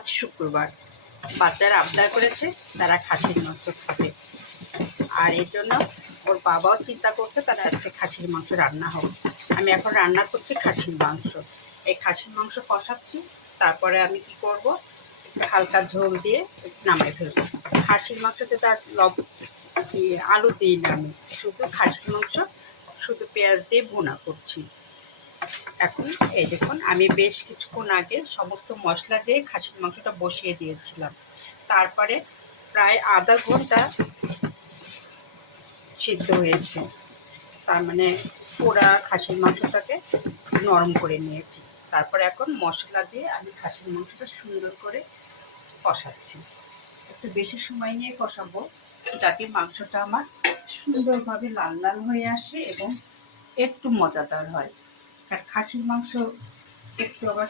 আজ শুক্রবার, বাচ্চারা আবদার করেছে তারা খাসির মাংস খাবে। আর এর জন্য ওর বাবাও চিন্তা করছে তারা আজকে খাসির মাংস রান্না হোক। আমি এখন রান্না করছি খাসির মাংস। এই খাসির মাংস কষাচ্ছি, তারপরে আমি কি করব, একটু হালকা ঝোল দিয়ে নামিয়ে ফেলবো। খাসির মাংসতে তার আলু দিই না, আমি শুধু খাসির মাংস শুধু পেঁয়াজ দিয়ে ভুনা করছি। এখন এই দেখুন, আমি বেশ কিছুক্ষণ আগে সমস্ত মশলা দিয়ে খাসির মাংসটা বসিয়ে দিয়েছিলাম। তারপরে প্রায় আধা ঘন্টা সিদ্ধ হয়েছে, তার মানে পোড়া খাসির মাংসটাকে নরম করে নিয়েছি। তারপরে এখন মশলা দিয়ে আমি খাসির মাংসটা সুন্দর করে কষাচ্ছি। একটু বেশি সময় নিয়ে কষাবো, যাতে মাংসটা আমার সুন্দরভাবে লাল লাল হয়ে আসে এবং একটু মজাদার হয়। আর খাসির মাংস একটু আবার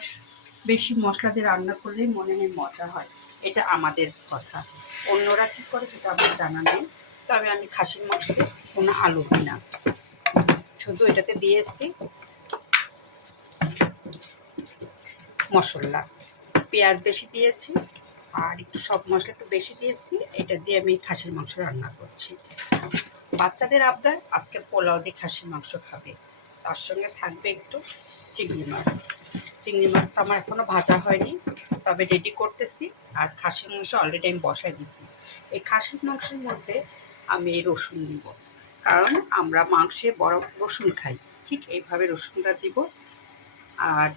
বেশি মশলা দিয়ে রান্না করলেই মনে হয় মজা হয়। এটা আমাদের কথা, অন্যরা কী করে সেটা আমার জানা নেই। তবে আমি খাসির মাংসতে কোনো আলু দিই না, শুধু এটাতে দিয়ে এসেছি মশলা, পেঁয়াজ বেশি দিয়েছি আর একটু সব মশলা একটু বেশি দিয়েছি। এটা দিয়ে আমি খাসির মাংস রান্না করছি। বাচ্চাদের আবদার আজকে পোলাও দিয়ে খাসির মাংস খাবে, তার সঙ্গে থাকবে একটু চিংড়ি মাছ। চিংড়ি মাছ তো আমার এখনও ভাজা হয়নি, তবে রেডি করতেছি। আর খাসির মাংস অলরেডি আমি বসাই দিছি। এই খাসির মাংসের মধ্যে আমি রসুন দিব, কারণ আমরা মাংসে বড় রসুন খাই, ঠিক এইভাবে রসুনটা দিব। আর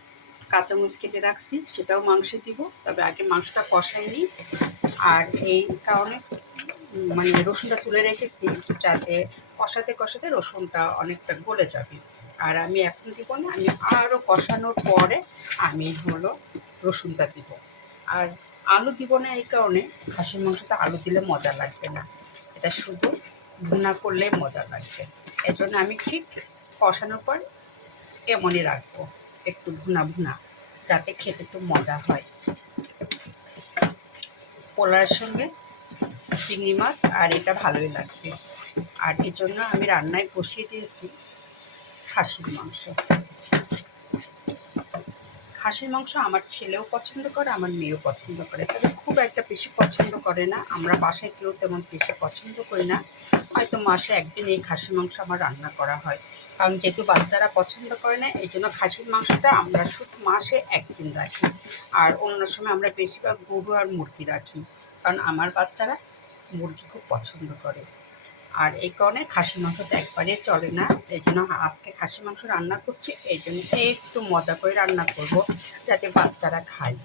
কাঁচামরিচ কেটে রাখছি, সেটাও মাংসে দিব, তবে আগে মাংসটা কষাইনি। আর এই কারণে মানে রসুনটা তুলে রেখেছি, যাতে কষাতে কষাতে রসুনটা অনেকটা গলে যাবে। আর আমি এখন দিব না, আমি আরও কষানোর পরে আমি রসুনটা দিব। আর আলু দিব না এই কারণে, খাসির মাংসতে আলু দিলে মজা লাগবে না, এটা শুধু ভুনা করলে মজা লাগবে। এই জন্য আমি ঠিক কষানোর পর এমনই রাখবো, একটু ভুনা ভুনা, যাতে খেতে একটু মজা হয়। পোলার সঙ্গে চিংড়ি মাছ আর এটা ভালোই লাগবে। আর এর জন্য আমি রান্নায় বসিয়ে দিয়েছি খাসির মাংস। খাসির মাংস আমার ছেলেও পছন্দ করে, আমার মেয়েও পছন্দ করে, তবে খুব একটা বেশি পছন্দ করে না। আমরা বাসায় কেউ তেমন বেশি পছন্দ করি না, হয়তো মাসে একদিন এই খাসির মাংস আমার রান্না করা হয়। কারণ যেহেতু বাচ্চারা পছন্দ করে না, এই জন্য খাসির মাংসটা আমরা শুধু মাসে একদিন রাখি। আর অন্য সময় আমরা বেশিরভাগ গরু আর মুরগি রাখি, কারণ আমার বাচ্চারা মুরগি খুব পছন্দ করে। আর এই কারণে খাসির মাংসটা একবারে চলে না। এই জন্য আজকে খাসির মাংস রান্না করছি, এই জন্য একটু মজা করে রান্না করব, যাতে বাচ্চারা খায়।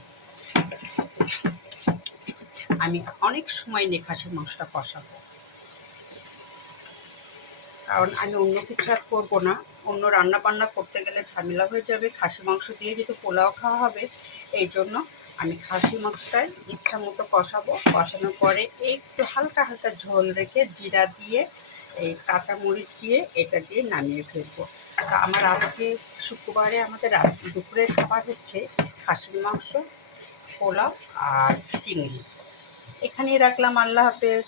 আমি অনেক সময় নিয়ে খাসির মাংসটা কষাবো, কারণ আমি অন্য কিছু আর করবো না। অন্য রান্না বান্না করতে গেলে ঝামেলা হয়ে যাবে, খাসি মাংস দিয়ে যেহেতু পোলাও খাওয়া হবে, এই জন্য আমি খাসি মাংসটাই ইচ্ছা মতো কষাবো। কষানোর পরে একটু হালকা হালকা ঝোল রেখে জিরা দিয়ে এই কাঁচামরিচ দিয়ে এটা দিয়ে নামিয়ে ফেলবো। তা আমার আজকে শুক্রবারে আমাদের দুপুরের খাবার হচ্ছে খাসির মাংস, পোলাও আর চিংড়ি। এখানেই রাখলাম, আল্লাহ হাফেজ।